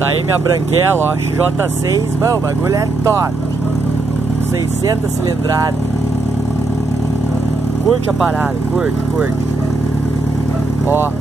Tá aí minha branquela, ó, J6, bom, o bagulho é top. 600 cilindradas. Curte a parada, curte. Ó.